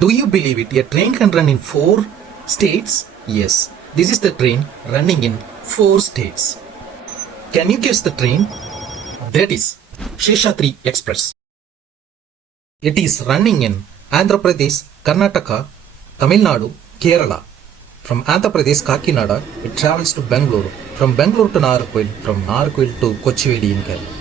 Do you believe it? A train can run in 4 states? Yes, this is the train running in 4 states. Can you guess the train? That is Sheshatri Express. It is running in Andhra Pradesh, Karnataka, Tamil Nadu, Kerala. From Andhra Pradesh, Kakinada, it travels to Bangalore. From Bangalore to Nagarkoil, from Nagarkoil to Kochiveli in Kerala.